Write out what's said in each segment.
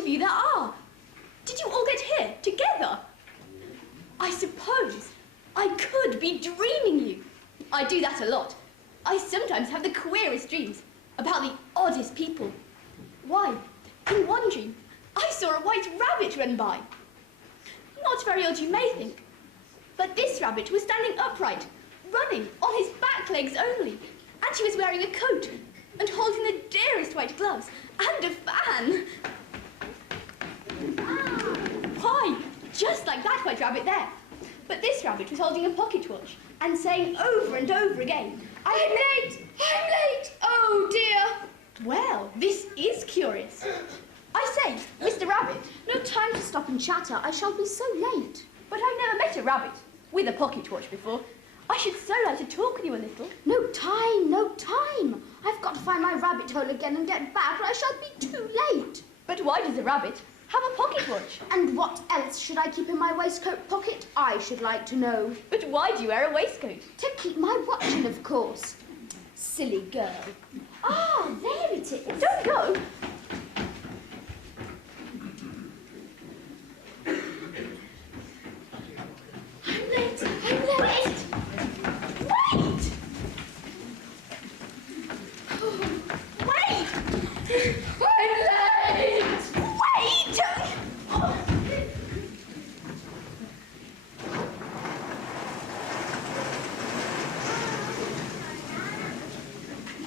of you there are. Did you all get here together? I suppose I could be dreaming you. I do that a lot. I sometimes have the queerest dreams about the oddest people. Why, in one dream, I saw a white rabbit run by. Not very odd, you may think, but this rabbit was standing upright, running on his back legs only, and he was wearing a coat and holding the dearest white gloves and a fan. Why, just like that white rabbit there. But this rabbit was holding a pocket watch and saying over and over again, I'm late, I'm late, oh dear. Well, this is curious. I say, Mr. Rabbit. No time to stop and chatter. I shall be so late. But I've never met a rabbit with a pocket watch before. I should so like to talk with you a little. No time, no time. I've got to find my rabbit hole again and get back, or I shall be too late. But why does a rabbit have a pocket watch? And what else should I keep in my waistcoat pocket? I should like to know. But why do you wear a waistcoat? To keep my watch in, of course. Silly girl. Ah, there it is. Don't go. I'm late. I'm late. Wait! Wait! I'm late! Wait! Oh.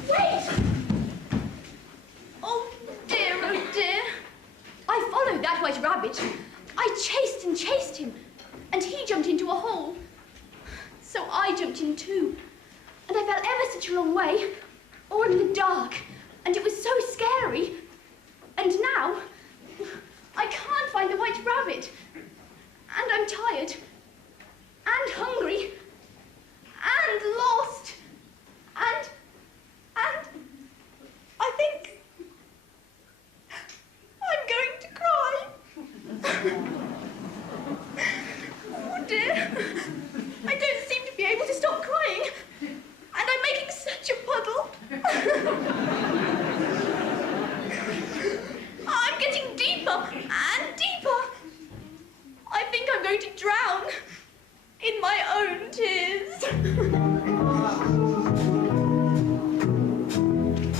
Wait! Oh dear, oh dear. I followed that white rabbit. I chased and chased him, and he jumped into a hole. So I jumped in too, and I fell ever such a long way, all in the dark, and it was so scary. And now, I can't find the white rabbit, and I'm tired, and hungry, and lost, and I think I'm going to cry. Oh dear. I don't seem to be able to stop crying, and I'm making such a puddle. I'm getting deeper and deeper. I think I'm going to drown in my own tears.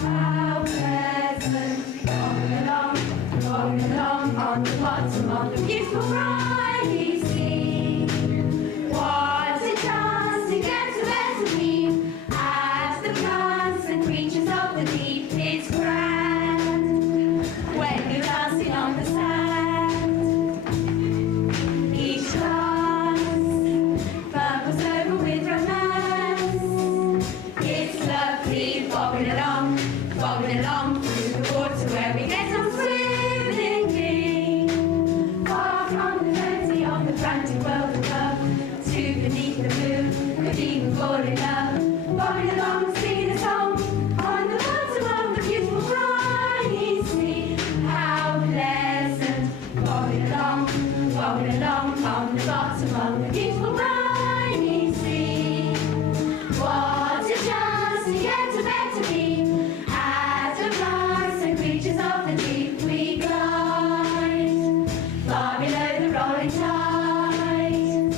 How pleasant, going along on the bottom of the beautiful briny sea. What a chance to get to better me as the plants and creatures of the deep. It's grand when you're dancing on the sand. Each glance bubbles over with romance. It's lovely bobbing along through the water where we get on swimmingly. Far from the frenzy of the frantic world above, to beneath the blue, could even fall in love. Bobbing along, singing a song on the bottom of the beautiful briny sea. How pleasant, bobbing along on the bottom of the beautiful briny sea. What a chance to get to better me as the plants and creatures of the deep we glide far below the rolling tide.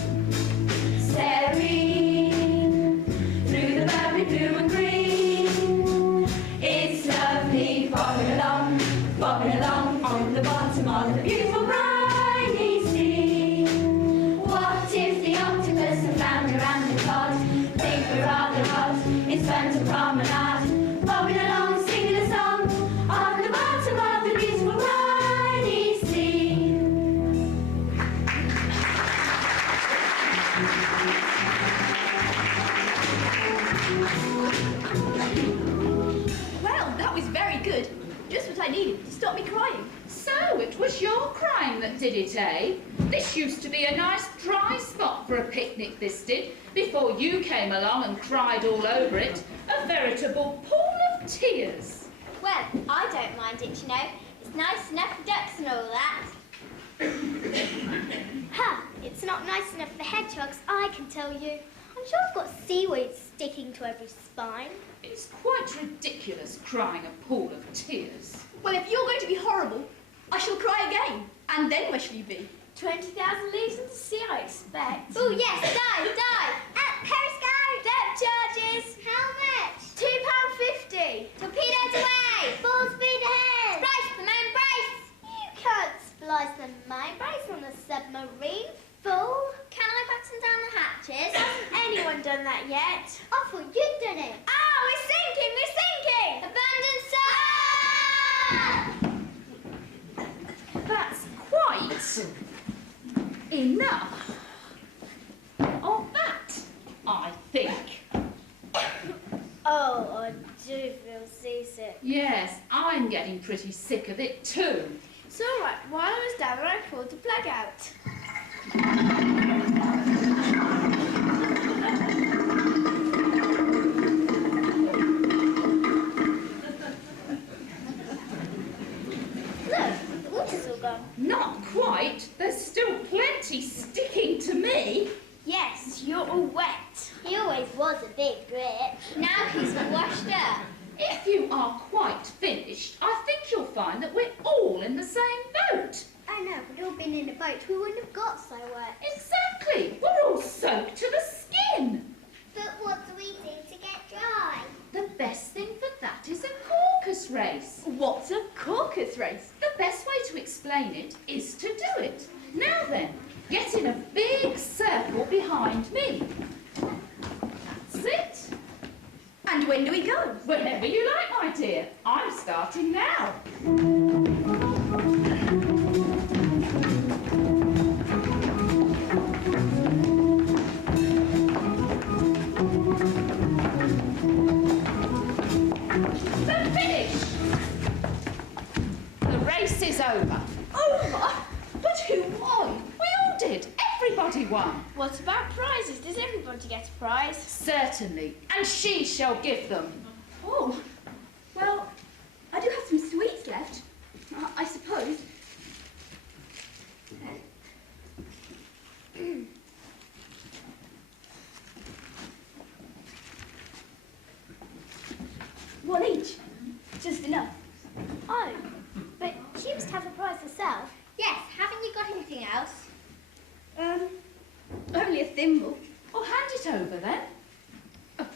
Serene through the bubbly blue and green. It's lovely bobbing along on the bottom of the beautiful briny sea. What if the octopus and flounder and the cod think we're rather odd? It's fun to promenade, bobbing along, singing a song on the bottom of the beautiful briny sea. Well, that was very good. Just what I needed to stop me crying. So it was your crying that did it, eh? This used to be a nice dry spot for a picnic, this did, before you came along and cried all over it. A veritable pool of tears. Well, I don't mind it, you know. It's nice enough for ducks and all that. Ha! It's not nice enough for hedgehogs, I can tell you. I'm sure I've got seaweed sticking to every spine. It's quite ridiculous crying a pool of tears. Well, if you're going to be horrible, I shall cry again. And then where shall you be? 20,000 leagues in the sea, I expect. Oh, yes, die. Periscope. Depth charges. How much? £2.50. Torpedoes away. Full speed ahead. Brace the main brace. You can't splice the main brace on a submarine, fool. Can I batten down the hatches? Hasn't anyone done that yet? I thought you'd done it. Ah, we're sinking! Abandon sir! That's quite enough of that, I think. Oh, I do feel seasick. Yes, I'm getting pretty sick of it too. It's all right. While I was down there, I pulled the plug out. Look, the water's all gone. Not quite. There's still plenty sticking to me. Yes, you're all wet. He always was a big grit. Now he's washed up. If you are quite finished, I think you'll find that we're all in the same boat. I know, if we'd all been in a boat, we wouldn't have got so wet. Exactly. We're all soaked to the skin. But what do we do to get dry? The best thing for that is a caucus race. What's a caucus race? The best way to explain it is to do it. Now then, get in a big circle behind me. That's it. And when do we go? Whenever you like, my dear. I'm starting now. The finish! The race is over. Over? But who won? We all did. Everybody won. What about prizes? Does everybody get a prize? Certainly. And she shall give them. Oh, well, I do have some sweets left, I suppose. One each, just enough. Oh, but she must have a prize herself. Yes, haven't you got anything else? Only a thimble. Oh, hand it over then. Oh,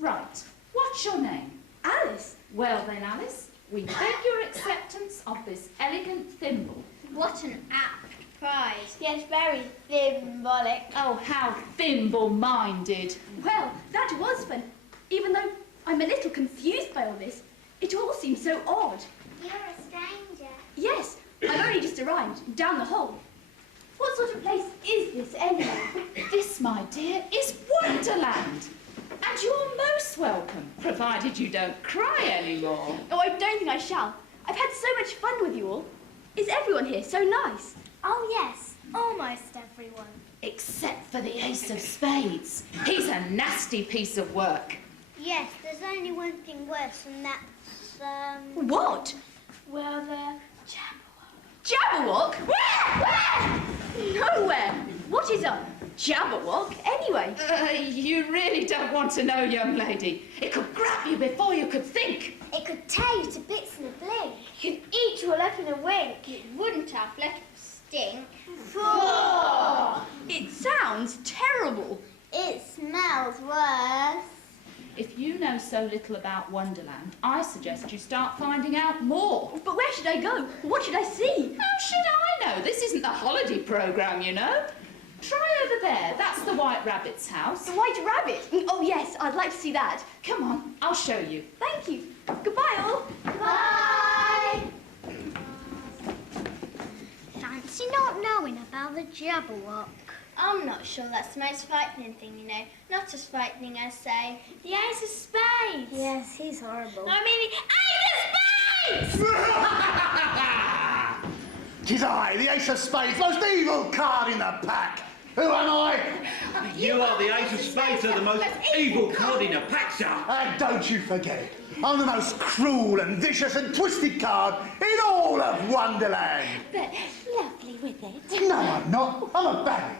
right. What's your name? Alice. Well then, Alice, we beg your acceptance of this elegant thimble. What an apt prize. Yes, very symbolic. Oh, how thimble-minded. Well, that was fun, even though I'm a little confused by all this. It all seems so odd. You're a stranger. Yes, I've only just arrived, down the hole. What sort of place is this, anyway? This, my dear, is Wonderland. And you're most welcome, provided you don't cry anymore. Oh, I don't think I shall. I've had so much fun with you all. Is everyone here so nice? Oh, yes, almost everyone. Except for the Ace of Spades. He's a nasty piece of work. Yes, there's only one thing worse, and that's, What? Well, the Jabberwock? Where? Nowhere. What is a Jabberwock, anyway? You really don't want to know, young lady. It could grab you before you could think. it could tear you to bits in a blink. could eat you all up in a wink. It wouldn't have let it stink. It sounds terrible. It smells worse. If you know so little about Wonderland, I suggest you start finding out more. But where should I go? What should I see? How should I know? This isn't the holiday programme, you know. Try over there. That's the White Rabbit's house. The White Rabbit? Oh, yes, I'd like to see that. Come on, I'll show you. Thank you. Goodbye, all. Bye! Fancy not knowing about the Jabberwock. I'm not sure that's the most frightening thing, you know. Not as frightening as, say, the Ace of Spades. Yes, he's horrible. I mean, the Ace of Spades! 'Tis I, the Ace of Spades, most evil card in the pack. Who am I? You are the Ace of Spades, are the most evil card in a pack, sir. And don't you forget it. I'm the most cruel and vicious and twisted card in all of Wonderland. But lovely with it. No, I'm not. I'm a baddie.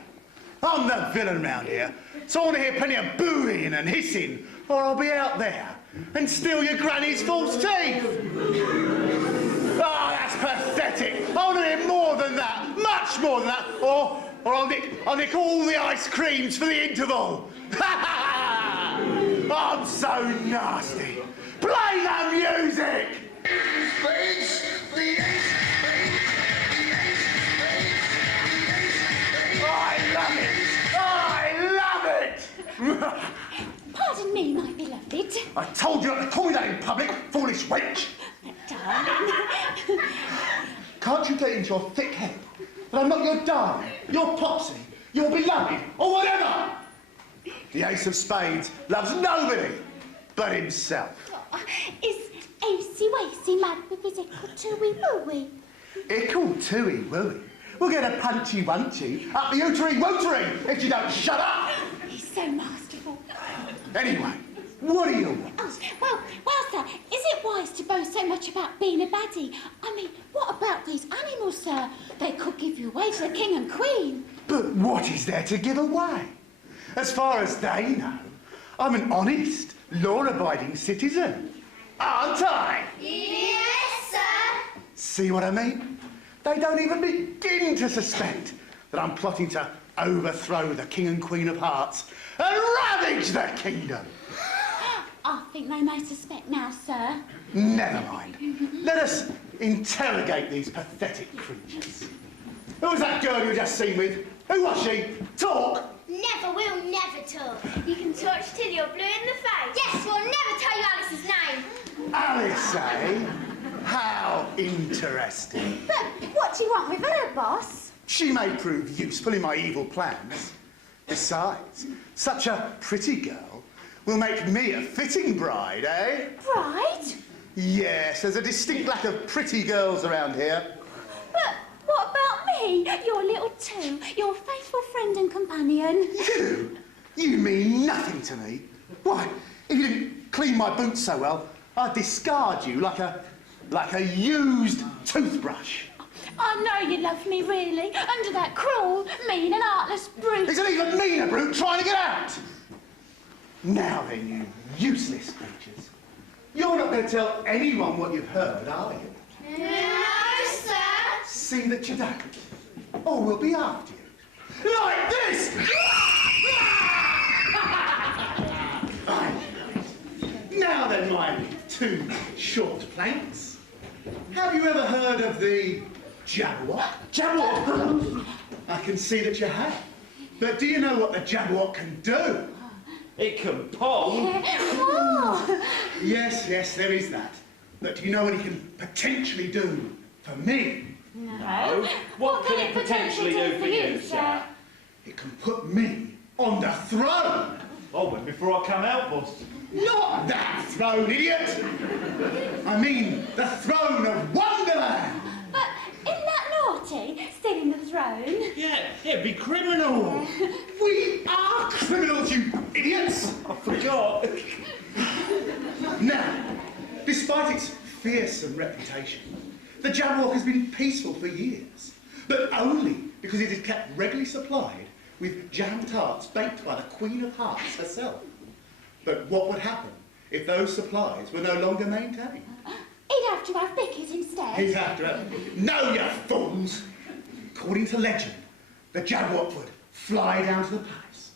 I'm the villain round here. So I want to hear plenty of booing and hissing, or I'll be out there and steal your granny's false teeth. Oh, that's pathetic. I'll do it more than that, much more than that, or I'll nick all the ice creams for the interval. I'm so nasty. Play the music! Spades, the ace, spades, the ace, spades, the ace, spades. I love it! I love it! Pardon me, my beloved. I told you not to call me that in public, foolish wench! Darling. Can't you get into your thick head that I'm not your darling, your popsy, your beloved, or whatever? The ace of spades loves nobody but himself. Oh, is Acey Wacy mad with his ickle tooey wooey? Ickle tooey wooey. We'll get a punchy wunchy up the ootery wootery if you don't shut up. He's so masterful. Anyway, what do you want? Oh, well, sir, is it wise to boast so much about being a baddie? I mean, what about these animals, sir? They could give you away to the king and queen. But what is there to give away? As far as they know, I'm an honest, law-abiding citizen. Aren't I? Yes, sir. See what I mean? They don't even begin to suspect that I'm plotting to overthrow the King and Queen of Hearts and ravage the kingdom. I think they may suspect now, sir. Never mind. Let us interrogate these pathetic creatures. Who was that girl you just seen with? Who was she? Talk! Never will never talk. You can touch till you're blue in the face. Yes, we'll never tell you Alice's name. Alice, eh? How interesting. But what do you want with her, boss? She may prove useful in my evil plans. Besides, such a pretty girl will make me a fitting bride, eh? Bride? Yes, there's a distinct lack of pretty girls around here. But what about me? Your little two, your faithful friend and companion. You mean nothing to me. Why, if you didn't clean my boots so well, I'd discard you like a used toothbrush. I know you love me, really, under that cruel, mean and heartless brute. There's an even meaner brute trying to get out. Now then, you useless creatures. You're not going to tell anyone what you've heard, are you? No, sir. See that you don't, or we'll be after you. Like this! Now then, my two short planks. Have you ever heard of the Jabberwock? Jabberwock? I can see that you have. But do you know what the Jabberwock can do? It can pong. Oh. Yes, there is that. But do you know what it can potentially do for me? No. What can it potentially do for you, sir? It can put me on the throne. Oh, when before I come out, boss. Not that throne, idiot! I mean the throne of Wonderland! But isn't that naughty, stealing the throne? Yeah, it'd be criminal. We are criminals, you idiots! I forgot. Now, despite its fearsome reputation, the Jabberwock has been peaceful for years, but only because it is kept regularly supplied with jam tarts baked by the Queen of Hearts herself. But what would happen if those supplies were no longer maintained? He'd have to have Vickers instead. He'd have to have... No, you fools! According to legend, the Jabberwock would fly down to the palace,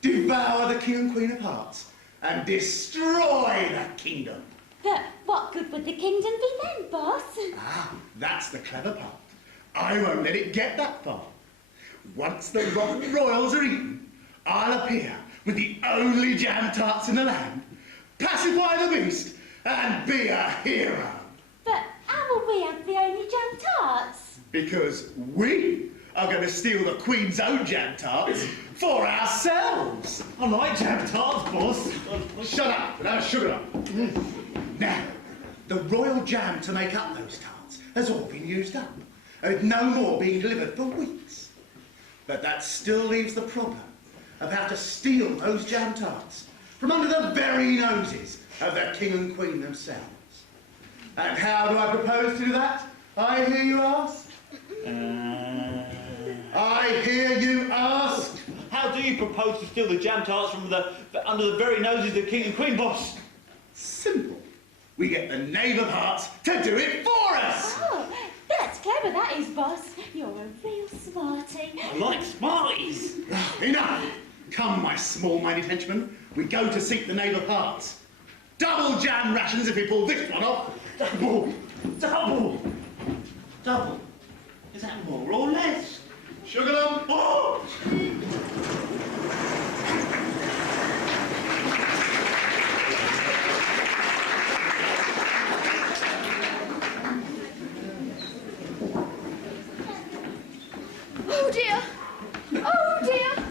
devour the King and Queen of Hearts, and destroy the kingdom. But what good would the kingdom be then, boss? Ah, that's the clever part. I won't let it get that far. Once the rotten royals are eaten, I'll appear with the only jam tarts in the land, pacify the beast, and be a hero. But how will we have the only jam tarts? Because we are going to steal the Queen's own jam tarts for ourselves. I like jam tarts, boss. Shut up and have sugar up. Now, the royal jam to make up those tarts has all been used up, with no more being delivered for weeks. But that still leaves the problem of how to steal those jam tarts from under the very noses of the King and Queen themselves. And how do I propose to do that? I hear you ask. I hear you ask. How do you propose to steal the jam tarts from under the very noses of the King and Queen, boss? Simple. we get the Knave of Hearts to do it for us! Oh, that's clever, that is, boss. You're a real smarty. I like Smarties. Enough! Come, my small-minded henchman. We go to seek the Knave of Hearts. Double jam rations if we pull this one off. Double. Double. Double. Is that more or less? Sugar lump. Oh! Oh dear! Oh dear!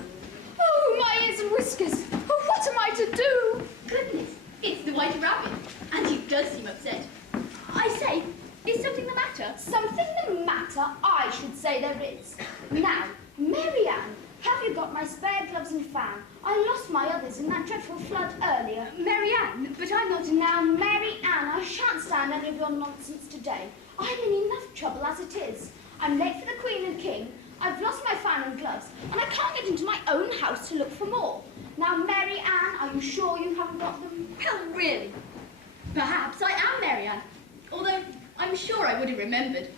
Oh, my ears and whiskers! Oh, what am I to do? Goodness, it's the White Rabbit, and he does seem upset. I say, is something the matter? Something the matter? I should say there is. Now, Mary Ann, have you got my spare gloves and fan? I lost my others in that dreadful flood earlier. Mary Ann, but I'm not... Now, Mary Ann, I shan't stand any of your nonsense today. I'm in enough trouble as it is. I'm late for the Queen and King. I've lost my fan and gloves, and I can't get into my own house to look for more. Now, Mary Ann, are you sure you haven't got them? Well, really? Perhaps I am Mary Ann, although I'm sure I would have remembered.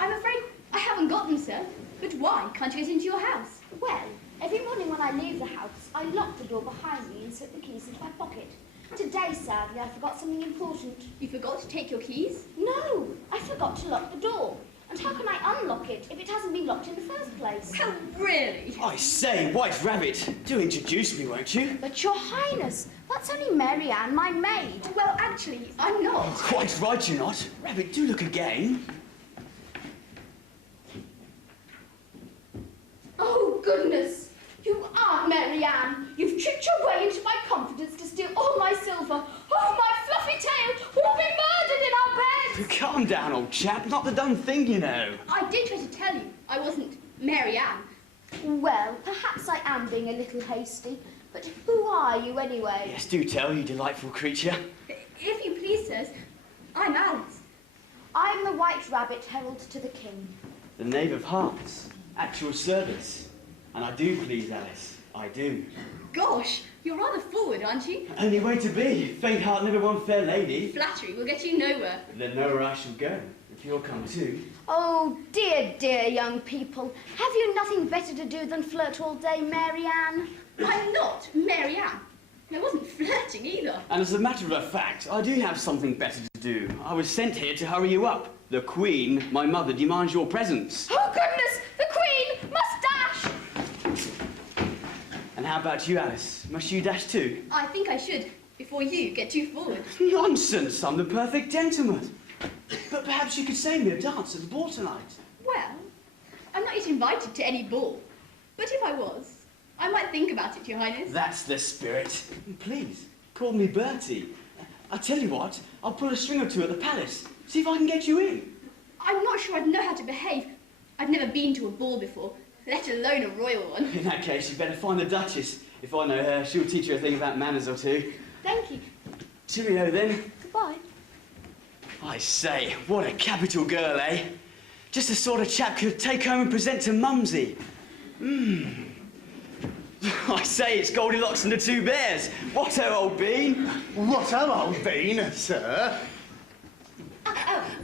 I'm afraid I haven't got them, sir. But why can't you get into your house? Well, every morning when I leave the house, I lock the door behind me and slip the keys into my pocket. Today, sadly, I forgot something important. You forgot to take your keys? No, I forgot to lock the door. And how can I unlock it if it hasn't been locked in the first place? Well, really? I say, White Rabbit, do introduce me, won't you? But Your Highness, that's only Mary Ann, my maid. Well, actually, I'm not. Quite right you're not. Rabbit, do look again. Oh, goodness! You aren't Mary Ann. You've tricked your way into my confidence to steal all my silver. Oh, my fluffy tail! We'll be murdered in our beds! Calm down, old chap. Not the done thing, you know. I did try to tell you I wasn't Mary Ann. Well, perhaps I am being a little hasty, but who are you anyway? Yes, do tell, you delightful creature. If you please, sirs, I'm Alice. I'm the White Rabbit, herald to the King. The Knave of Hearts. At your service. And I do please, Alice. I do. Gosh, you're rather forward, aren't you? Only way to be. Faint heart never won fair lady. Flattery will get you nowhere. Then nowhere I shall go, if you'll come too. Oh, dear, dear young people. Have you nothing better to do than flirt all day, Mary Ann? I'm not Mary Ann. I wasn't flirting either. And as a matter of fact, I do have something better to do. I was sent here to hurry you up. The Queen, my mother, demands your presence. Oh, goodness! The Queen must dash! And how about you, Alice? Must you dash too? I think I should, before you get too forward. Nonsense! I'm the perfect gentleman. But perhaps you could save me a dance at the ball tonight. Well, I'm not yet invited to any ball. But if I was, I might think about it, Your Highness. That's the spirit. Please, call me Bertie. I tell you what, I'll pull a string or two at the palace. See if I can get you in. I'm not sure I'd know how to behave. I've never been to a ball before, let alone a royal one. In that case, you'd better find the Duchess. If I know her, she'll teach you a thing about manners or two. Thank you. Cheerio, then. Goodbye. I say, what a capital girl, eh? Just the sort of chap could take home and present to Mumsy. I say, it's Goldilocks and the Two Bears. What ho, old bean? What ho, old bean, sir?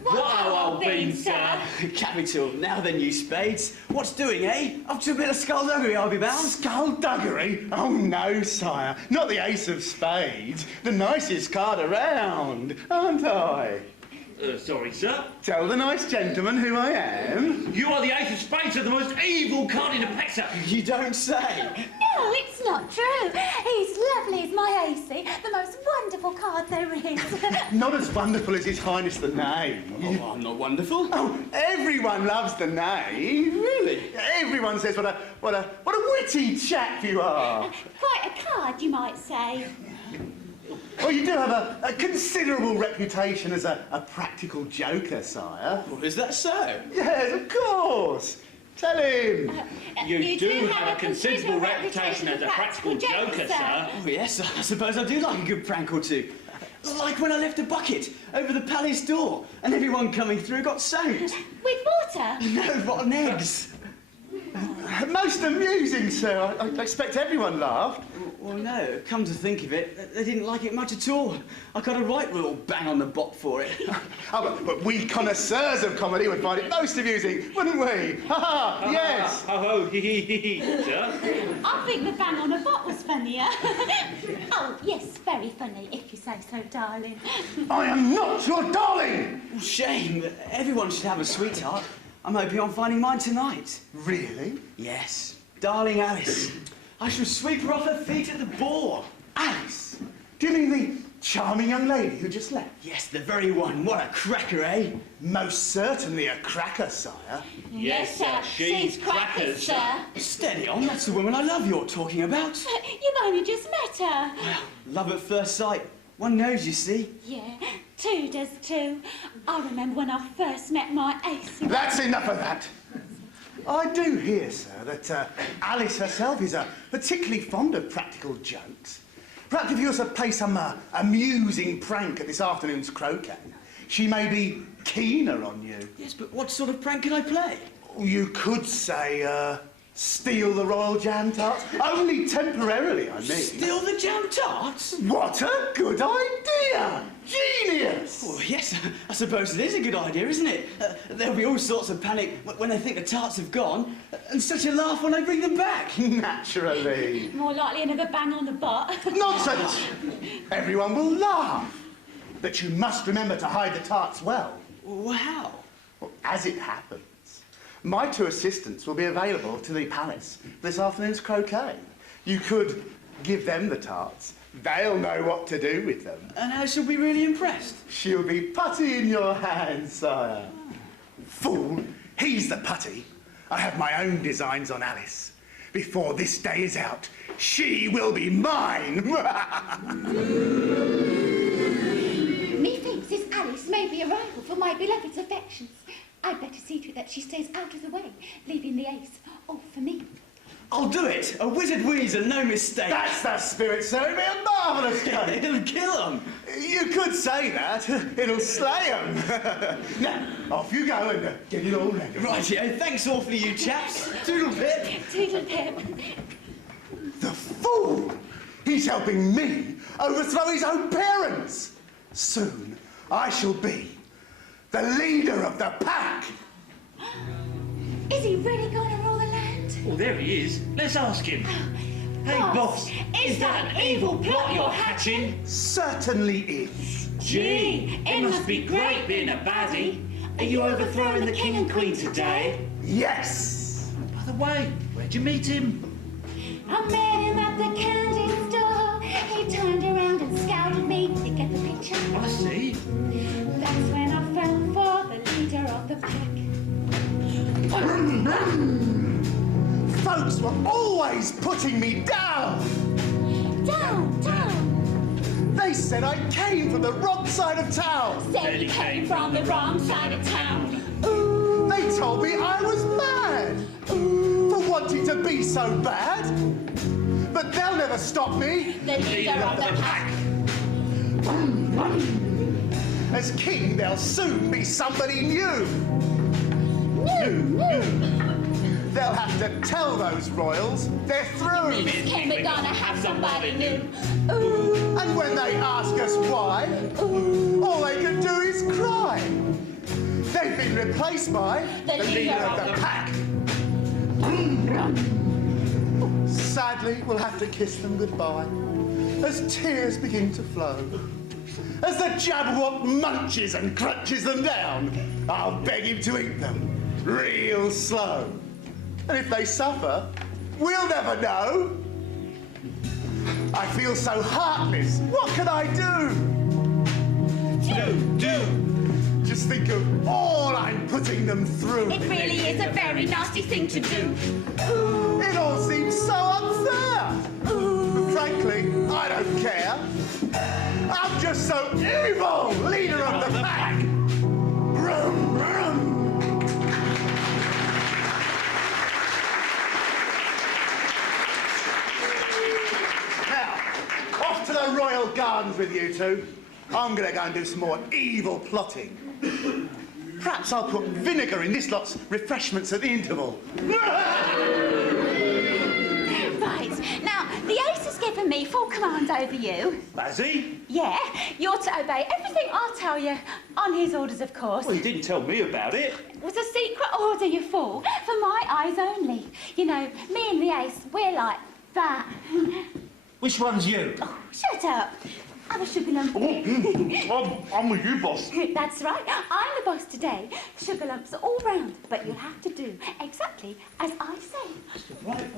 What ho, old bean, sir? Capital. Now then, you spades. What's doing, eh? Up to a bit of skullduggery, I'll be bound. Skullduggery? Oh, no, sire. Not the ace of spades. The nicest card around, aren't I? Sorry, sir. Tell the nice gentleman who I am. You are the ace of spades, sir, the most evil card in the pack, sir. You don't say. No, it's not true. He's lovely as my AC, the most wonderful card there is. Not as wonderful as His Highness the Knave. Oh, I'm not wonderful. Oh, everyone loves the Knave. Really? Everyone says what a witty chap you are. Quite a card, you might say. Well, you do have a considerable reputation as a practical joker, sire. Well, is that so? Yes, of course. Tell him. You do have a considerable reputation as a practical joker, sir. Oh, yes, I suppose I do like a good prank or two. Like when I left a bucket over the palace door and everyone coming through got soaked. With water? No, rotten eggs. Most amusing, sir. I expect everyone laughed. Well, no, come to think of it, they didn't like it much at all. I got a right little bang on the bot for it. But we connoisseurs of comedy would find it most amusing, wouldn't we? Ha ha! Yes! Ho ho, hee hee hee hee. I think the bang on a bot was funnier. Oh, yes, very funny, if you say so, darling. I am not your darling! Well, shame. Everyone should have a sweetheart. I'm hoping on finding mine tonight. Really? Yes. Darling Alice. I shall sweep her off her feet at the ball. Alice? Do you mean the charming young lady who just left? Yes, the very one. What a cracker, eh? Most certainly a cracker, sire. Yes, sir, she's crackers, sir. Steady on, that's the woman I love you're talking about. You've only just met her. Well, love at first sight. One knows, you see. Yeah, two does two. I remember when I first met my ace. That's enough of that. I do hear, sir, that Alice herself is particularly fond of practical jokes. Perhaps if you were to play some amusing prank at this afternoon's croquet, she may be keener on you. Yes, but what sort of prank can I play? You could say, steal the royal jam tarts. Only temporarily, I mean. Steal the jam tarts? What a good idea! Genius! Well, yes, I suppose it is a good idea, isn't it? There'll be all sorts of panic when they think the tarts have gone, and such a laugh when I bring them back. Naturally. More likely another bang on the butt. Nonsense! Everyone will laugh. But you must remember to hide the tarts well. Well, how? Well, as it happens, my two assistants will be available to the palace for this afternoon's croquet. You could give them the tarts. They'll know what to do with them. And how she'll be really impressed? She'll be putty in your hands, sire. Fool, he's the putty. I have my own designs on Alice. Before this day is out, she will be mine. Methinks this Alice may be a rival for my beloved's affections. I'd better see to it that she stays out of the way, leaving the ace all for me. I'll do it. A wizard wheeze and no mistake. That's the spirit, sir. It'll be a marvellous game. It'll kill them. You could say that. It'll slay them. Now, off you go and get it all ready. Rightio. Thanks awfully, you chaps. Toodle pip. Toodle pip. The fool! He's helping me overthrow his own parents. Soon, I shall be the leader of the pack. Is he really going to rule the land? Oh, there he is. Let's ask him. Hey, boss, is that an evil plot you're hatching? Certainly is. Gee, it must be great being a baddie. Are you overthrowing the king and queen today? Yes. By the way, where'd you meet him? I met him at the candy store. He turned around and scowled at me. You get the picture? I see. That's when I fell for the leader of the pack. Folks were always putting me down. Down, down. They said I came from the wrong side of town. Said he came from the wrong side of town. Ooh. They told me I was mad. Ooh. For wanting to be so bad. But they'll never stop me. The leader of the pack. As king, they'll soon be somebody new. New. They'll have to tell those royals they're through. This king, we're gonna have somebody new. Ooh. And when they ask us why, all they can do is cry. They've been replaced by The leader of the pack. Sadly, we'll have to kiss them goodbye as tears begin to flow. As the Jabberwock munches and crunches them down, I'll beg him to eat them real slow. And if they suffer, we'll never know. I feel so heartless. What can I do? Do. Just think of all I'm putting them through. It really is a very nasty thing to do. It all seems so unfair. Frankly, I don't care. I'm just so evil, leader of the pack. Brum, brum. Now, off to the royal gardens with you two. I'm going to go and do some more evil plotting. Perhaps I'll put vinegar in this lot's refreshments at the interval. Right. Now, the ace has given given me full command over you. Has he? Yeah, you're to obey everything I tell you, on his orders, of course. Well, he didn't tell me about it. It was a secret order, you fool, for my eyes only. You know, me and the ace, we're like that. Which one's you? Oh, shut up. I'm a sugar lump. I'm with you, boss. That's right. I'm the boss today. Sugar lumps all round, but you'll have to do exactly as I say. Right,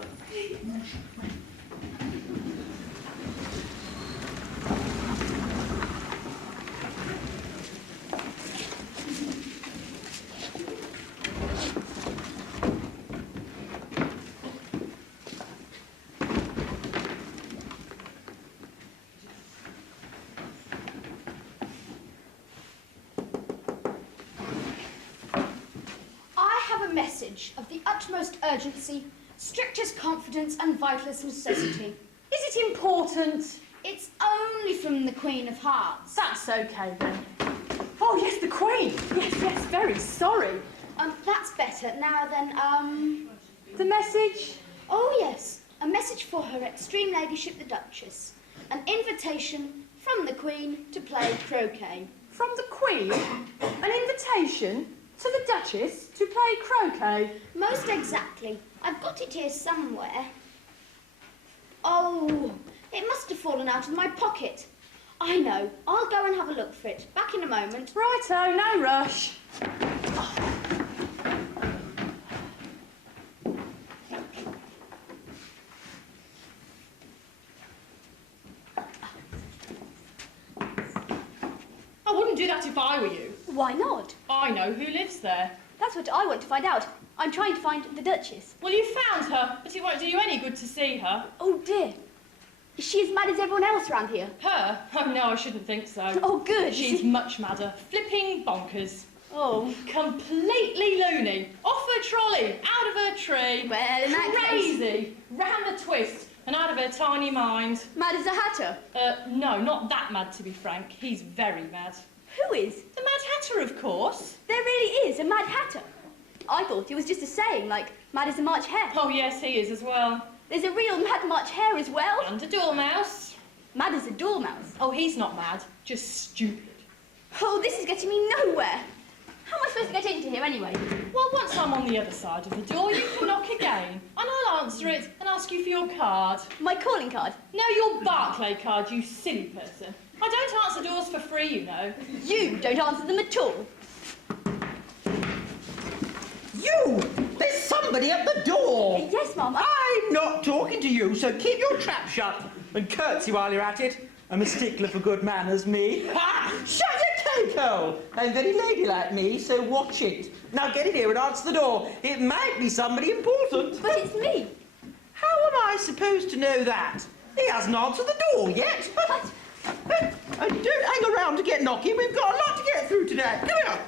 Message of the utmost urgency, strictest confidence and vitalest necessity. Is it important? It's only from the Queen of Hearts. That's okay then. Oh yes, the Queen. Yes, very sorry. That's better. Now then, The message? Oh yes, a message for Her Extreme Ladyship the Duchess. An invitation from the Queen to play croquet. From the Queen? An invitation? To the Duchess to play croquet? Most exactly. I've got it here somewhere. Oh, it must have fallen out of my pocket. I know. I'll go and have a look for it. Back in a moment. Righto, no rush. I wouldn't do that if I were you. Why not? I know who lives there. That's what I want to find out. I'm trying to find the Duchess. Well, you found her, but it won't do you any good to see her. Oh dear. Is she as mad as everyone else round here? Her? Oh, no, I shouldn't think so. Oh, good. She's much madder. Flipping bonkers. Oh. Completely loony. Off her trolley, out of her tree. Well, in that Crazy. case... Round the twist and out of her tiny mind. Mad as a hatter? No, not that mad, to be frank. He's very mad. Who is? The Mad Hatter, of course. There really is a Mad Hatter. I thought it was just a saying, like mad as a March hare. Oh, yes, he is as well. There's a real Mad March hare as well. And a dormouse. Mad as a dormouse. Oh, he's not mad, just stupid. Oh, this is getting me nowhere. How am I supposed to get into here anyway? Well, once I'm on the other side of the door, you can knock again, and I'll answer it and ask you for your card. My calling card? No, your Barclay card, you silly person. I don't answer doors for free, you know. You don't answer them at all. You! There's somebody at the door! Yes, Mum. I'm not talking to you, so keep your trap shut and curtsy while you're at it. I'm a stickler for good manners, me. Ha! Shut your cake hole! I'm very ladylike, me, so watch it. Now get in here and answer the door. It might be somebody important. But it's me. How am I supposed to know that? He hasn't answered the door yet. What? And don't hang around to get knocking. We've got a lot to get through today. Come here.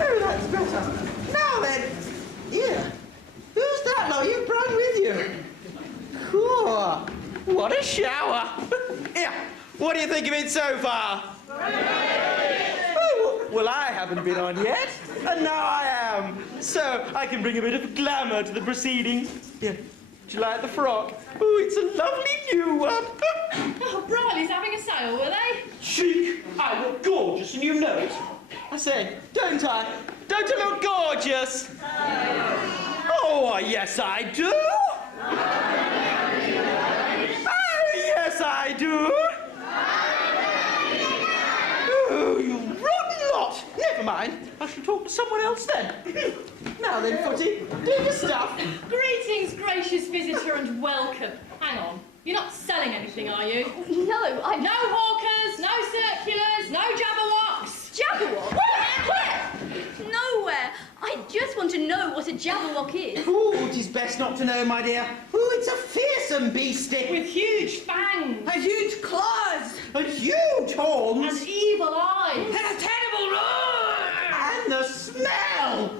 Oh, that's better. Now then, here. Who's that lot you've brought with you? Cool. What a shower. Here, what do you think of it so far? Oh, well, I haven't been on yet, and now I am. So I can bring a bit of glamour to the proceedings. Here, do you like the frock? Oh, it's a lovely new one. Oh, Briley's having a sale, were they? Chic. I look gorgeous, and you know it. I say, don't I? Don't I look gorgeous? Oh, yes, I do. Oh, yes, I do. Oh, you rotten lot. Never mind. I shall talk to someone else then. Now then, Footy, do your stuff. Greetings, gracious visitor, and welcome. Hang on. You're not selling anything, are you? No, I'm... No hawkers, no circulars, no Jabberwocks. Jabberwock? Where? Nowhere. I just want to know what a Jabberwock is. Oh, it is best not to know, my dear. Oh, it's a fearsome beastie. With huge fangs. And huge claws. And huge horns. And evil eyes. And a terrible roar. And the smell.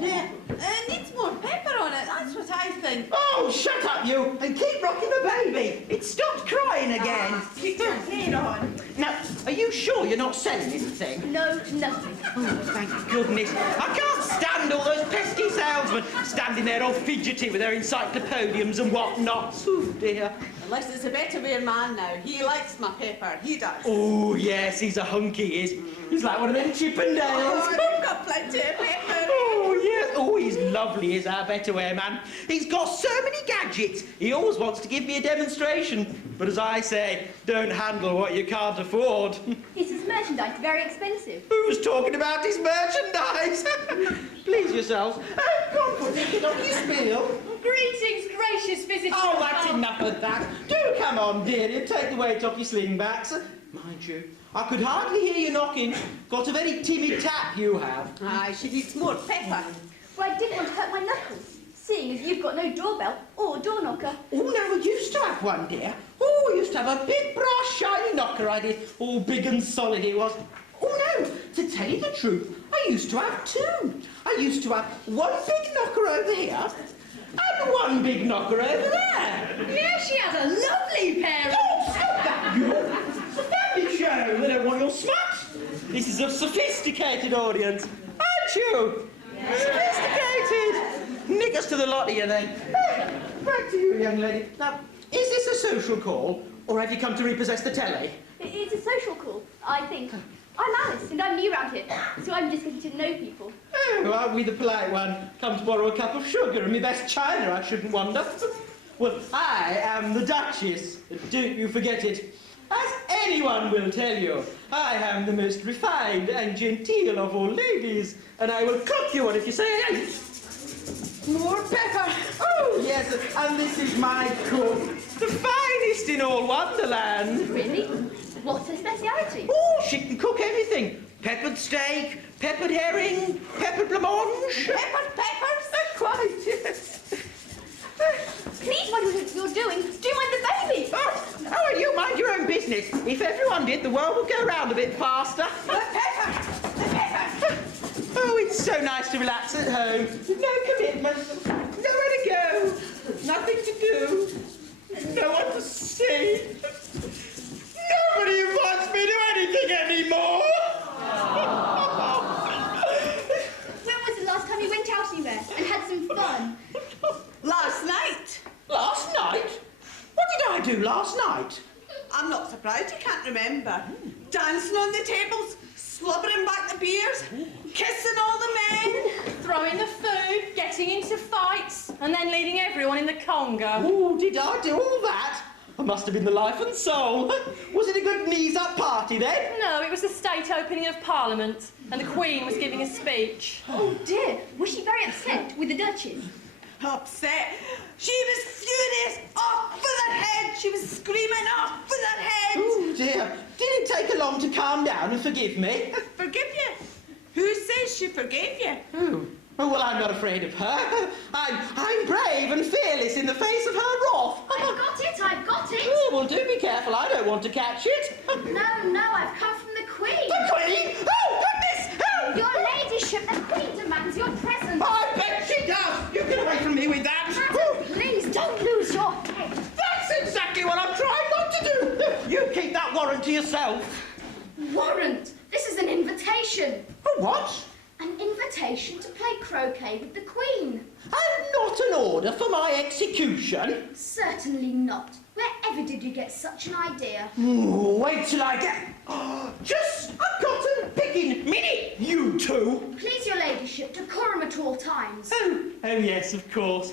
Yeah, it needs more pepper on it, that's what I think. Oh, shut up, you, and keep rocking the baby. It stopped crying again. Keep your hair on. Now, are you sure you're not selling anything? No, nothing. Oh, thank goodness. I can't stand all those pesky salesmen standing there all fidgety with their encyclopediums and whatnot. Oh, dear. Unless it's a better way man now. He likes my pepper. He does. Oh, yes, he's a hunk, he is. He's like one of them Chippendales. Oh, you've got plenty of pepper. Oh, yes. Oh, he's lovely, is our better way man. He's got so many gadgets. He always wants to give me a demonstration. But as I say, don't handle what you can't afford. Is his merchandise very expensive? Who's talking about his merchandise? Please yourselves. Go on, put it on your spiel. Greetings, gracious visitors. Oh, that's enough of that. Do come on, dearie, and take the weight off your slingbacks. Mind you, I could hardly hear you knocking. Got a very timid tap, you have. Aye, she needs more pepper. Well, I didn't want to hurt my knuckles, seeing as you've got no doorbell or door knocker. Oh, no, we used to have one, dear. Oh, we used to have a big brass shiny knocker, I did. All big and solid it was. Oh, no, to tell you the truth, I used to have two. I used to have one big knocker over here and one big knocker over there. Yeah, she has a lovely pair of... Oh, stop that, you! It's a family show. They don't want your smut. This is a sophisticated audience, aren't you? Sophisticated. Nick us to the lot of you, then. Back to you, young lady. Now, is this a social call, or have you come to repossess the telly? It's a social call, I think. I'm Alice, and I'm new around here, so I'm just getting to know people. Oh, aren't we the polite one? Come to borrow a cup of sugar and my best china, I shouldn't wonder. Well, I am the Duchess. Don't you forget it. As anyone will tell you, I am the most refined and genteel of all ladies, and I will cook you one if you say I ain't. More pepper. Oh, yes, and this is my cook, the finest in all Wonderland. Really? What's her speciality? Oh, she can cook anything. Peppered steak, peppered herring, peppered blancmange. Peppered peppers? Quite, yes. Please, what you're doing, do mind the baby. Oh, and you mind your own business. If everyone did, the world would go round a bit faster. The pepper! The pepper! Oh, it's so nice to relax at home. No commitment, nowhere to go, nothing to do, no one to see. Nobody invites me to anything anymore. When was the last time you went out anywhere and had some fun? Last night. Last night? What did I do last night? I'm not surprised you can't remember. Dancing on the tables, slobbering back the beers, kissing all the men. Throwing the food, getting into fights, and then leading everyone in the Congo. Oh, did I do all that? I must have been the life and soul. Was it a good knees-up party then? No, it was the state opening of Parliament, and the Queen was giving a speech. Oh dear, was she very upset with the Duchess? Upset. She was furious. Off with her head. She was screaming off with her head. Oh dear. Did it take her long to calm down and forgive me? Forgive you? Who says she forgave you? Oh, well, I'm not afraid of her. I'm brave and fearless in the face of her wrath. I've got it. Oh, well, do be careful. I don't want to catch it. No, I've come from the Queen. The Queen? Oh, goodness! Oh! Your ladyship, the Queen demands your presence. I bet she does. You get away from me with that. Madam, please don't lose your head. That's exactly what I'm trying not to do. You keep that warrant to yourself. Warrant. This is an invitation. A what? An invitation to play croquet with the Queen. And not an order for my execution? Certainly not. Wherever did you get such an idea? Ooh, wait till I get... Just a cotton picking minute, you two. Please, your ladyship, decorum at all times. Oh, yes, of course.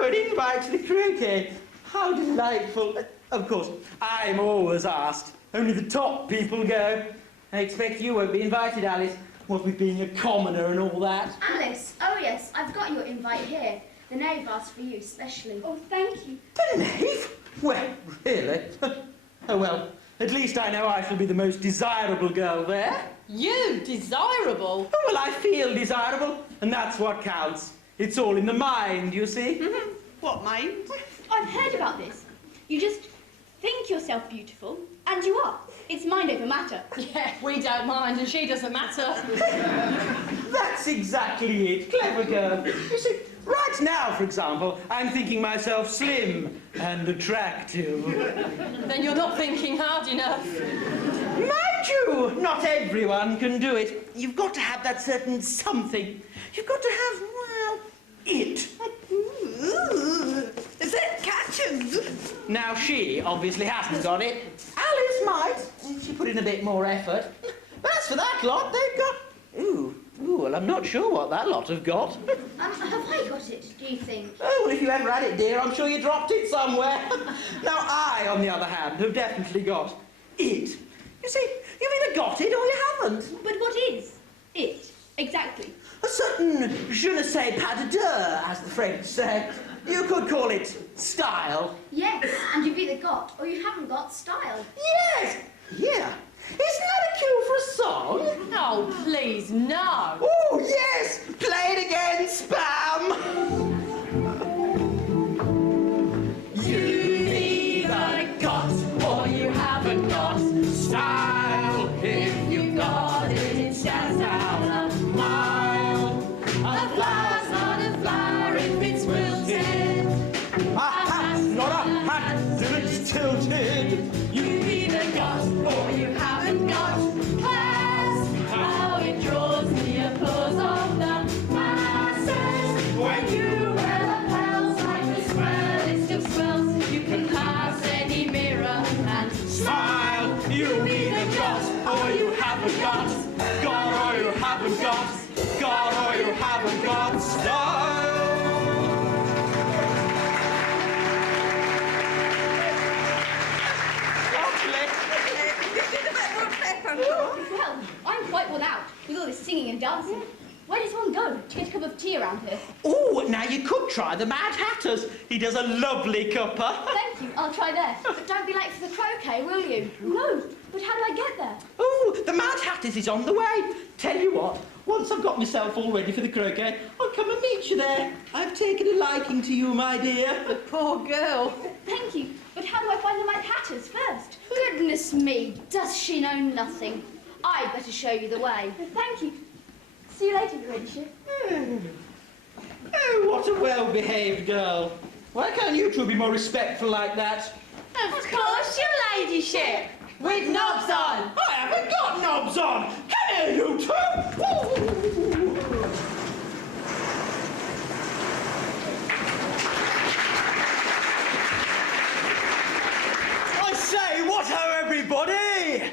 An invite to the croquet. How delightful. Of course, I'm always asked. Only the top people go. I expect you won't be invited, Alice. What with being a commoner and all that. Alice, oh yes, I've got your invite here. The knave asked for you specially. Oh, thank you. The knave? Well, really? Oh, well, at least I know I shall be the most desirable girl there. You? Desirable? Oh, well, I feel desirable, and that's what counts. It's all in the mind, you see. What mind? I've heard about this. You just think yourself beautiful, and you are. it's mind over matter. Yeah, we don't mind and she doesn't matter. That's exactly it. Clever girl. You see, right now, for example, I'm thinking myself slim and attractive. Then you're not thinking hard enough. Mind you, not everyone can do it. You've got to have that certain something. You've got to have, well, it. Is it catches? Now, she obviously hasn't got it. Alice might. She put in a bit more effort. But as for that lot, they've got... Ooh, well, I'm not sure what that lot have got. Have I got it, do you think? Oh, well, if you ever had it, dear, I'm sure you dropped it somewhere. Now, I, on the other hand, have definitely got it. You see, you've either got it or you haven't. But what is it, exactly? A certain je ne sais pas de deux, as the French say. You could call it style. Yes, and you've either got or you haven't got style. Yes! Yeah. Isn't that a cue for a song? Oh, please, no. Oh, yes! Play it again, Spam! You've either got or you haven't got style. If you've got it, it stands out a mile. A flower's not a flower if it's wilted. A hat's not a hat till it's tilted. You've either got or you haven't got class. How it draws the applause of the masses. When you wear lapels like the swellest of swells, you can pass any mirror and smile. You've either got or you haven't got. Got or you haven't got. Got or you haven't got style. Well, I'm quite worn out with all this singing and dancing. Where does one go to get a cup of tea around here? Oh, now you could try the Mad Hatter's. He does a lovely cuppa. Thank you, I'll try there. But don't be late for the croquet, will you? No, but how do I get there? Oh, the Mad Hatter's is on the way. Tell you what, once I've got myself all ready for the croquet, I'll come and meet you there. I've taken a liking to you, my dear. The poor girl. Thank you, but how do I find the Mad Hatters first? Goodness me, does she know nothing? I'd better show you the way. Thank you. See you later, Your Ladyship. Oh, what a well-behaved girl. Why can't you two be more respectful like that? Of course, Your Ladyship. With knobs on. I haven't got knobs on. Come here, you two. I say, what ho, everybody!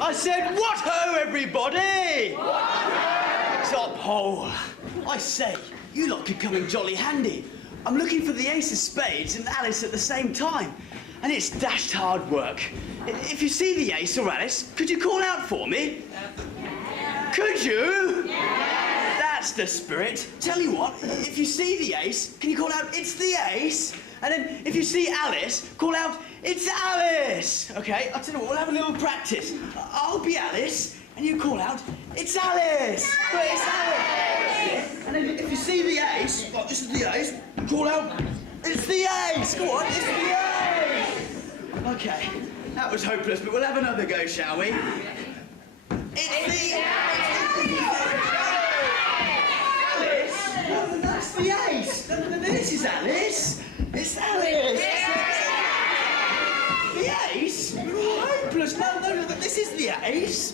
I said, what ho, everybody! Top hole. I say, you lot could come in jolly handy. I'm looking for the ace of spades and Alice at the same time. And it's dashed hard work. If you see the ace or Alice, could you call out for me? Could you? That's the spirit. Tell you what, if you see the ace, can you call out, it's the ace? And then if you see Alice, call out, it's Alice! Okay, I'll tell you what, we'll have a little practice. I'll be Alice, and you call out, it's Alice! But it's Alice! And then if you see the ace, well, this is the ace, call out, it's the ace! Go on, it's the ace! Okay, that was hopeless, but we'll have another go, shall we? It's the Alice! That's the ace! This is Alice! It's Alice! The ace? Hopeless! No, this is the ace!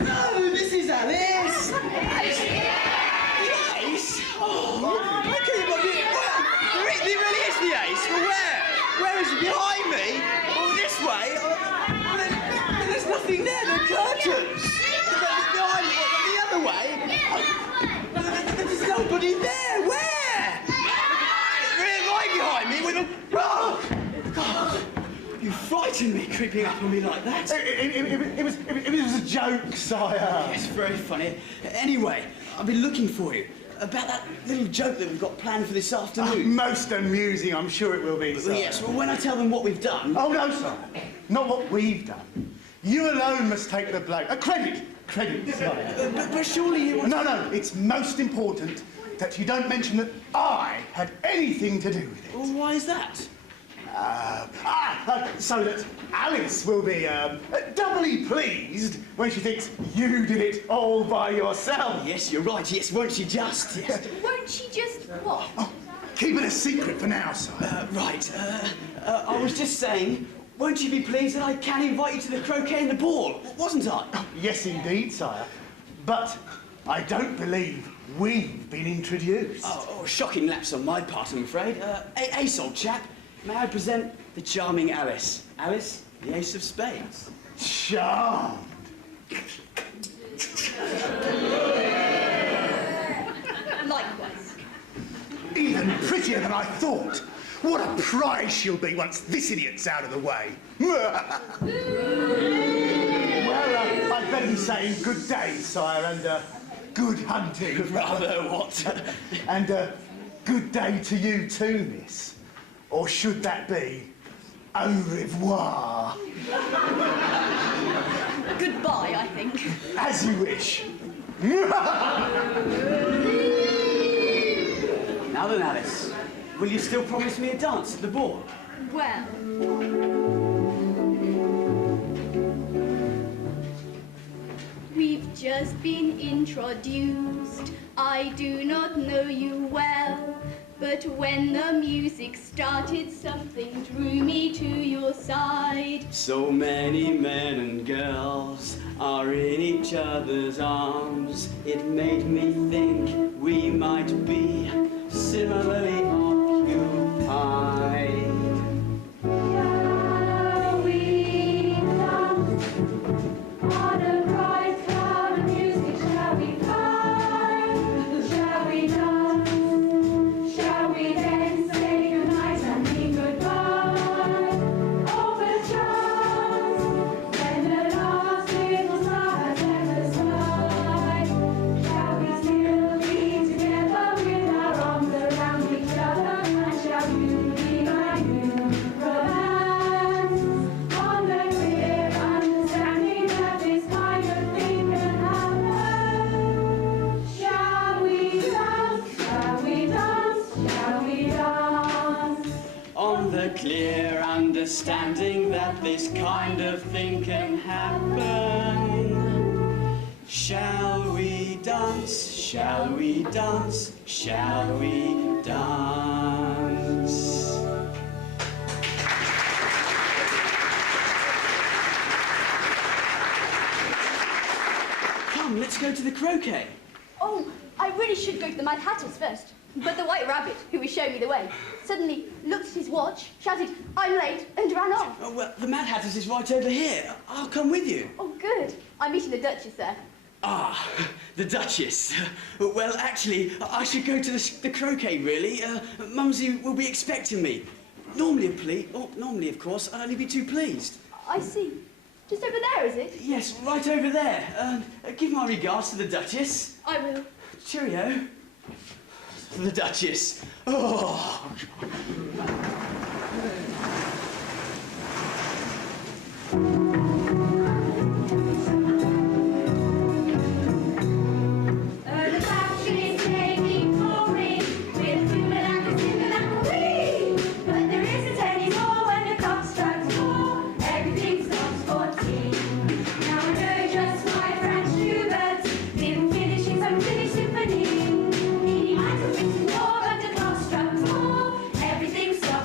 No, this is Alice! The ace? Oh, okay, but there really is the ace. Well, where? Where is it? Behind me? Or this way? But there's nothing there. There are curtains. Behind me, the other way? There's nobody there. Where? Right behind me with a... Oh, God. You frightened me, creeping up on me like that. It was a joke, sire. Yes, very funny. Anyway, I've been looking for you. About that little joke that we've got planned for this afternoon. Most amusing, I'm sure it will be, sire. Yes, well, when I tell them what we've done... Oh, no, sire. Not what we've done. You alone must take the blame. Credit, sire. But surely you... No, it's most important that you don't mention that I had anything to do with it. Well, why is that? So that Alice will be doubly pleased when she thinks you did it all by yourself. Yes, you're right. Yes, won't she just? Yes. Won't she just what? Oh, keep it a secret for now, sire. Right. I was just saying, won't you be pleased that I can invite you to the croquet and the ball, wasn't I? Oh, yes, indeed, sire. But I don't believe we've been introduced. Oh, shocking lapse on my part, I'm afraid. Ace, old chap, may I present the charming Alice? Alice, the ace of spades. Charmed. Likewise. Even prettier than I thought. What a prize she'll be once this idiot's out of the way. Well, I'd better be saying good day, sire, and good hunting. Rather, what? And good day to you too, miss. Or should that be au revoir? Goodbye, I think. As you wish. Now then, Alice, will you still promise me a dance at the ball? Well... We've just been introduced. I do not know you well, but when the music started, something drew me to your side. So many men and girls are in each other's arms. It made me think we might be similarly occupied. Shall we dance on a bright cloud of music? Shall we climb? Shall we dance? Shall we then say goodnight and mean goodbye? Oh, perchance, when the last little star has left the sky, shall we still be together with our arms around each other? And shall you be my new romance? On the clear understanding that this kind of thing can happen. Shall we dance? Shall we dance? Shall we dance? On the clear understanding that this kind of thing can happen. Shall we dance? Shall we dance? Shall we dance? Come, let's go to the croquet. Oh, I really should go to the Mad Hatter's first. But the White Rabbit, who was showing me the way, suddenly looked at his watch, shouted, "I'm late," and ran off. Oh, well, the Mad Hatter's is right over here. I'll come with you. Oh, good. I'm meeting the Duchess there. Ah, the Duchess. Well, actually, I should go to the croquet, really. Mumsy will be expecting me. Normally, of course, I'd only be too pleased. I see. Just over there, is it? Yes, right over there. Give my regards to the Duchess. I will. Cheerio. The Duchess. Oh. The fashion is taking glory with human and the single and the wee. But there isn't any more when the clock strikes 4. Everything stops for tea. Now I know just why Franz Schubert didn't finish his unfinished symphony. He might have written more, but the clock struck 4. Everything stops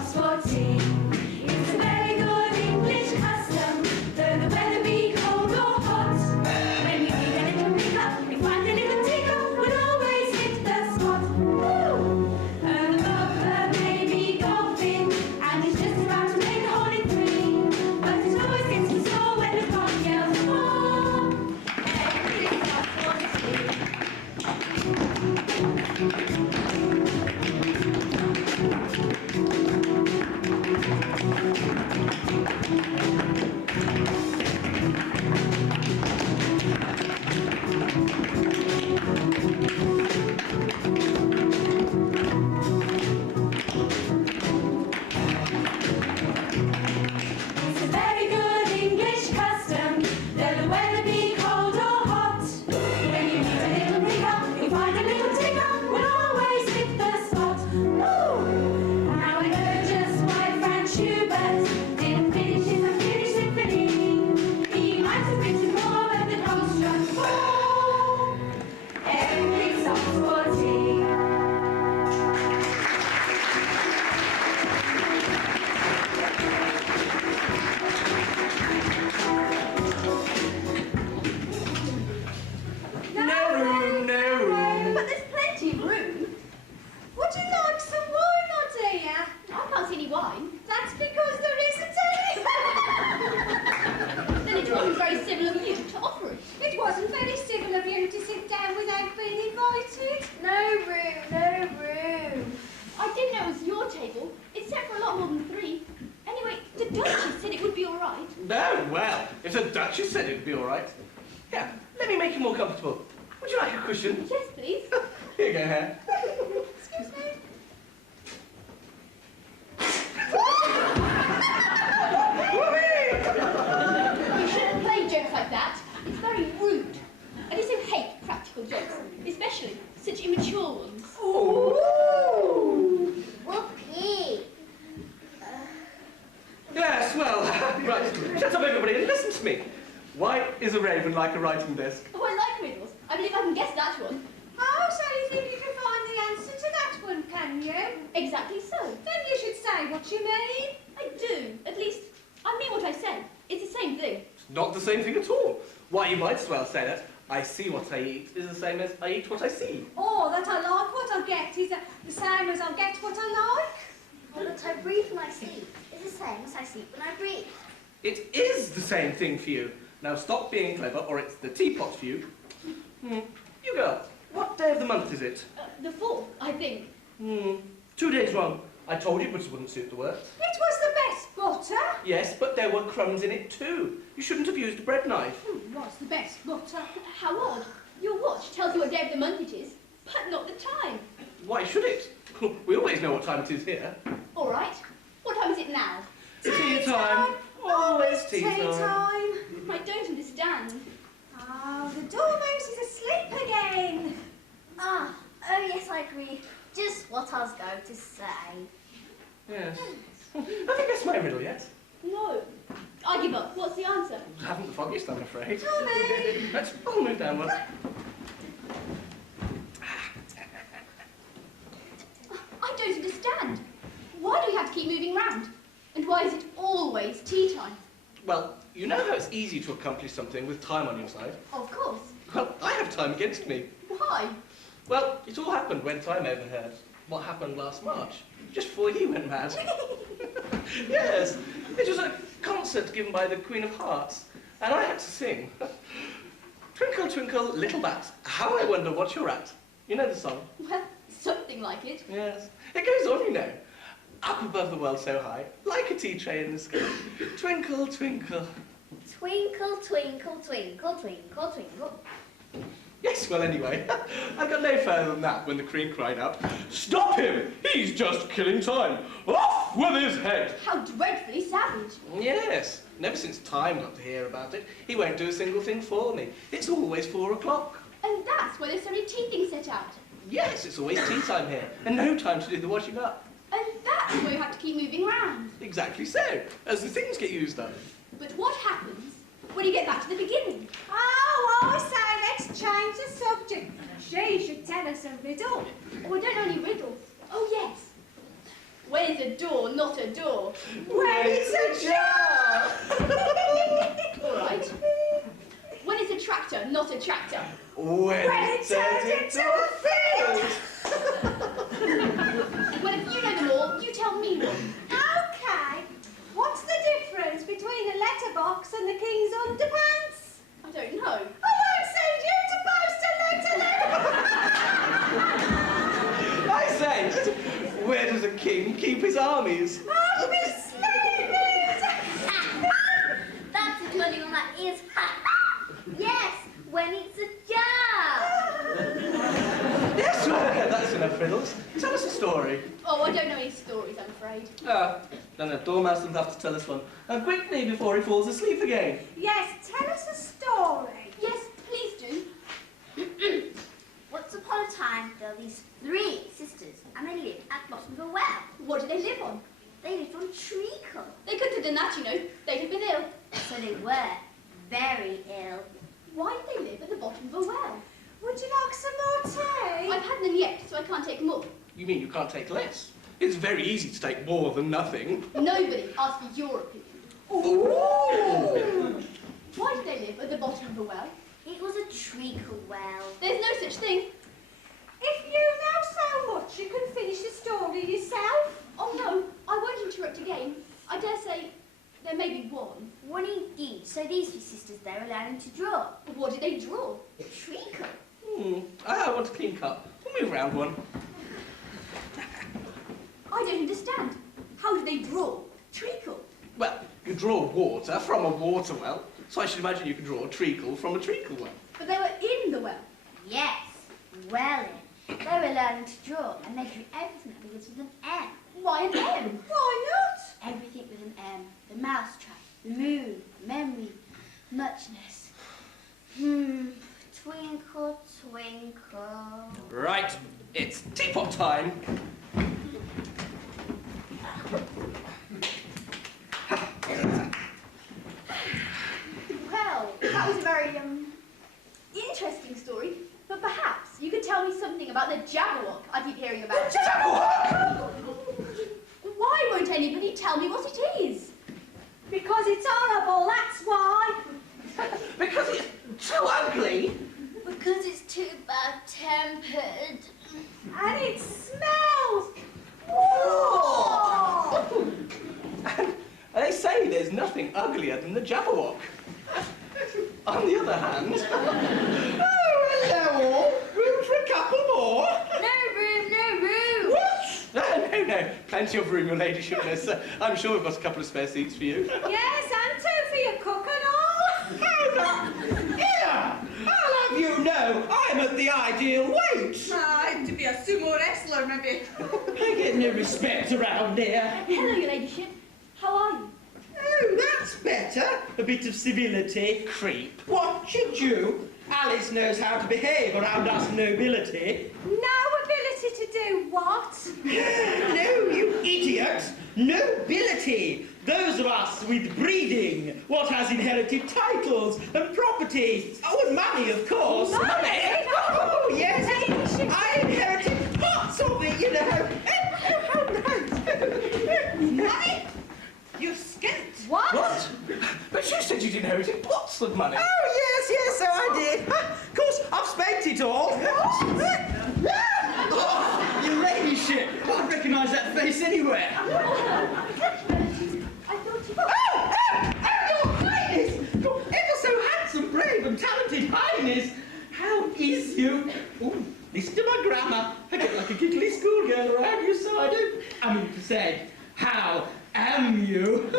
Yeah, let me make you more comfortable. Would you like a cushion? Yes, please. Here you go, Hare. Excuse me. You shouldn't play jokes like that. It's very rude. I do so hate practical jokes, especially such immature ones. Ooh! Whoopee! Yes, well, right. Shut up, everybody, and listen to me. Why is a raven like a writing desk? Oh, I like riddles. I believe I can guess that one. Oh, so you think you can find the answer to that one, can you? Exactly so. Then you should say what you mean. I do. At least, I mean what I say. It's the same thing. It's not the same thing at all. Why, you might as well say that I see what I eat is the same as I eat what I see. Or that I like what I get is the same as I get what I like. Or that I breathe when I sleep is the same as I sleep when I breathe. It is the same thing for you. Now stop being clever, or it's the teapot for you. You girl, what day of the month is it? The 4th, I think. 2 days wrong. I told you butter wouldn't suit the works. It was the best butter. Yes, but there were crumbs in it too. You shouldn't have used a bread knife. What's the best butter? How odd. Your watch tells you what day of the month it is, but not the time. Why should it? We always know what time it is here. All right. What time is it now? Tea time. Always tea time. I don't understand. Oh, the dormouse is asleep again. Oh yes, I agree. Just what I was going to say. Yes. Have you guessed my riddle yet? No. I give up. What's the answer? I haven't the foggiest, I'm afraid. Tommy! I'll move down one. I don't understand. Why do we have to keep moving round? And why is it always tea time? Well, you know how it's easy to accomplish something with time on your side? Of course. Well, I have time against me. Why? Well, it all happened when time overheard what happened last March, just before he went mad. Yes, it was a concert given by the Queen of Hearts, and I had to sing. Twinkle, twinkle, little bat, how I wonder what you're at. You know the song? Well, something like it. Yes. It goes on, you know. Up above the world so high, like a tea tray in the sky. Twinkle, twinkle. Twinkle, twinkle, twinkle, twinkle, twinkle. Yes, well, anyway, I got no further than that when the Queen cried out, "Stop him! He's just killing time! Off with his head!" How dreadfully savage. Yes, and ever since time got to hear about it, he won't do a single thing for me. It's always 4 o'clock. And that's why there's so many tea things set out. Yes, it's always tea time here, and no time to do the washing up. And that's why you have to keep moving round. Exactly so, as the things get used up. But what happens when you get back to the beginning? Oh, I say let's change the subject. She should tell us a riddle. Oh, I don't know any riddles. Oh, yes. When is a door not a door? When it's a jar! All right. When is a tractor not a tractor? When it turns into a field! Well, if you know them all, you tell me one. Okay. What's the difference between a letterbox and the King's underpants? I don't know. I won't send you to post a letter then! I say, where does a king keep his armies? On his sleeves! That's a funny one, that is. Yes, when it's a jar. Yes, well, that's enough riddles. Tell us a story. Oh, I don't know any stories, I'm afraid. Then the Dormouse will have to tell us one. And quickly, before he falls asleep again. Yes, tell us a story. Yes, please do. Once upon a time, there were these 3 sisters, and they lived at the bottom of a well. What did they live on? They lived on treacle. They couldn't have done that, you know. They'd have been ill. So they were very ill. Why did they live at the bottom of a well? Would you like some more tea? I've had none yet, so I can't take more. You mean you can't take less? It's very easy to take more than nothing. Nobody asked for your opinion. Ooh. Why did they live at the bottom of a well? It was a treacle well. There's no such thing. If you know so much, you can finish the story yourself. Oh no, I won't interrupt again. I dare say there may be one. One indeed. So these 3 sisters, they were learning to draw. What did they draw? A treacle. I want a clean cup. We'll move round one. I don't understand. How do they draw? Treacle. Well, you draw water from a water well, So I should imagine you could draw a treacle from a treacle well. But they were in the well. Yes, well in. They were learning to draw and they drew everything that begins with an M. Why an M? Why not? Everything with an M. The mousetrap, the moon, memory, muchness. Twinkle, twinkle. Right, it's teapot time. Well, that was a very interesting story. But perhaps you could tell me something about the Jabberwock I keep hearing about. The Jabberwock? Why won't anybody tell me what it is? Because it's horrible, that's why. Because it's too ugly. Because it's too bad-tempered. And it smells. Oh. And they say there's nothing uglier than the Jabberwock. On the other hand... Oh, hello all. Room for a couple more? No room. What? No. Plenty of room, your ladyshipness. I'm sure we've got a couple of spare seats for you. Yes, and two for your cook and all. Hold on. Here! I'll have you know I'm at the ideal weight. To be a sumo wrestler, maybe. I get no respect around here. Hello, your ladyship. How are you? Oh, that's better. A bit of civility. Creep. What should you? Alice knows how to behave around us nobility. No ability to do what? No, you idiot! Nobility! Those of us with breeding, what has inherited titles and property. Oh, and money, of course. Money? Oh, yes. I inherited parts of it, you know. Money? You skint. What? But you said you'd inherited lots of money. Oh, yes, so I did. Of course, I've spent it all. Oh, your ladyship! I'd recognise that face anywhere. Oh, your highness! Your ever so handsome, brave and talented highness! How is you? Oh, listen to my grammar. I get like a giggly schoolgirl around you, so I do. I mean to say, how am you?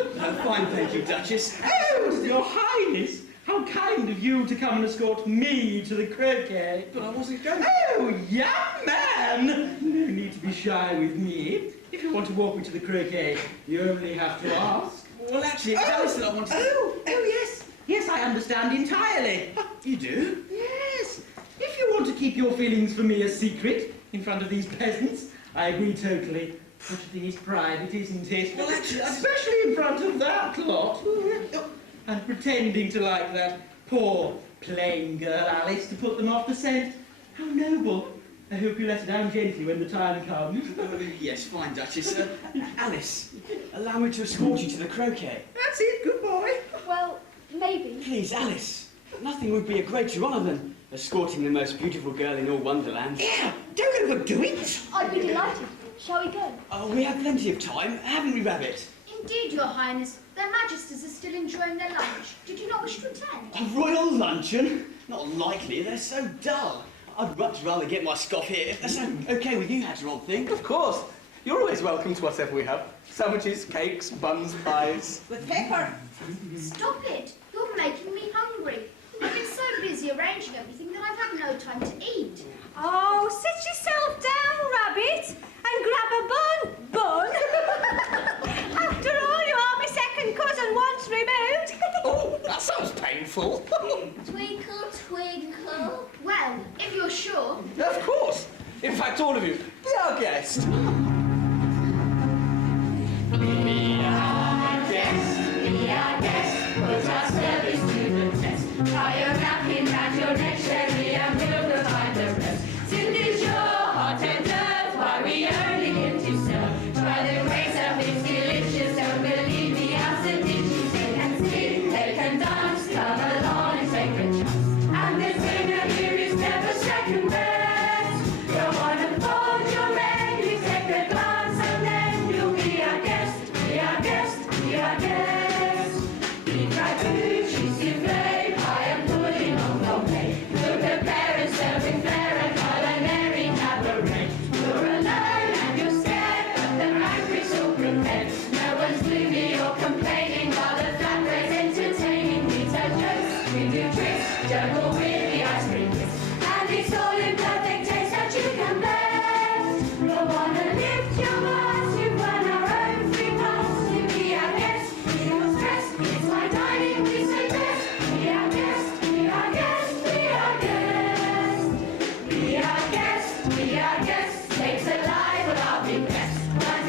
Fine, thank you, Duchess. Oh, your highness! How kind of you to come and escort me to the croquet. But I wasn't going. Oh, young man! No need to be shy with me. If you want to walk me to the croquet, you only have to ask. Well, actually, it's Alice that I wanted to... Oh, yes. Yes, I understand entirely. You do? Yes. If you want to keep your feelings for me a secret in front of these peasants, I agree totally. Such a thing is private, isn't it? Well, actually, especially in front of that lot. And pretending to like that poor, plain girl, Alice, to put them off the scent. How noble. I hope you let her down gently when the time comes. Yes, fine, Duchess. Alice, allow me to escort you to the croquet. That's it, good boy. Well, maybe. Please, Alice. Nothing would be a greater honour than escorting the most beautiful girl in all Wonderland. Yeah, don't overdo it. I'd be delighted. Shall we go? Oh, we have plenty of time, haven't we, Rabbit? Indeed, your highness. Their majesties are still enjoying their lunch. Did you not wish to attend? A royal luncheon? Not likely, they're so dull. I'd much rather get my scoff here, if that's okay with you, Hatteron thing. Of course. You're always welcome to whatever we have. Sandwiches, cakes, buns, pies. With pepper. Stop it. You're making me hungry. I've been so busy arranging everything that I've had no time to eat. Oh, sit yourself down, Rabbit, and grab a bun. Bun? After all, you are my second cousin once removed. Oh, that sounds painful. Twinkle, twinkle. Well, if you're sure. Of course. In fact, all of you, be our guest. Be our guest, put our service to the test. Tie your napkin round your neck, Sherry, and we'll provide the rest. Cindy's your hot and earth, why we only give to serve. Try the grace of it's delicious, don't believe me, as the dishes they can sing, they can dance, come along and take a chance. And the singer here is never second best. Go on and fold your leg, you take a glance, and then you'll be our guest, be our guest, be our guest. Eat right food, cheese souffle, pie and pudding on the way. Cook the parents serving fare and pie. ice cream kiss. And it's all in perfect taste that you can bless. We'll wanna lift your glass, you run our own free pass to be our guest. We don't stress, it's my dining, we say best. Be our guest, be our guest, be our guest. Be our guest, be our guest. Takes a lie, but I'll be blessed.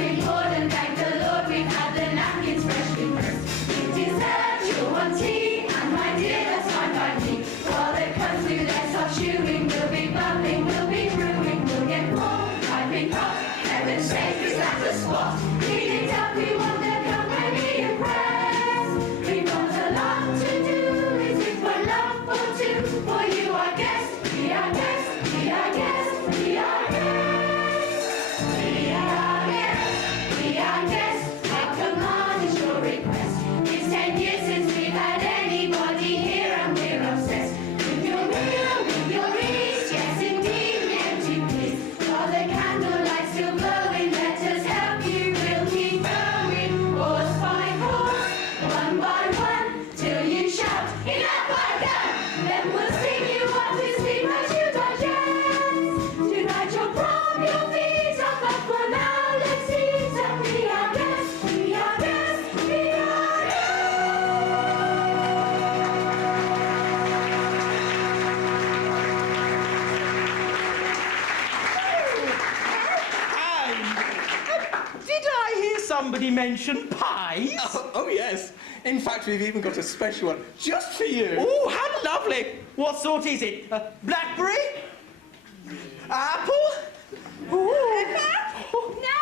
Thank Lord and thank the Lord, we've had the napkins freshly pressed. You deserve your one tea, and my dear, that's fine by me. While the comes through, let's stop shooing. We'll be bubbling, we'll be brewing, we'll get more. I've been caught, heaven's sake, is that the spot? Clean it up, we want the company impressed. We've got a lot to do, is it for love or two? For you, our guest, be our guest, be our guest, be our guest. Be our guest, be our guest. Our command is your request. It's 10 years since we've had anybody here, and we're obsessed with your meal, with your ease. Yes, indeed, we empty please. While the candlelight still glowing, let us help you. We'll keep going, horse by horse, one by one, till you shout, enough, I've done. Then we'll sing you up to sleep as you digest. Tonight you'll prop your feet up, but for now let's ease up. Be our guest, be our guest, be our guest. Did I hear somebody mention pies? Oh, yes. In fact, we've even got a special one just for you. Oh, how lovely! What sort is it? Blackberry? Apple? Ooh. No,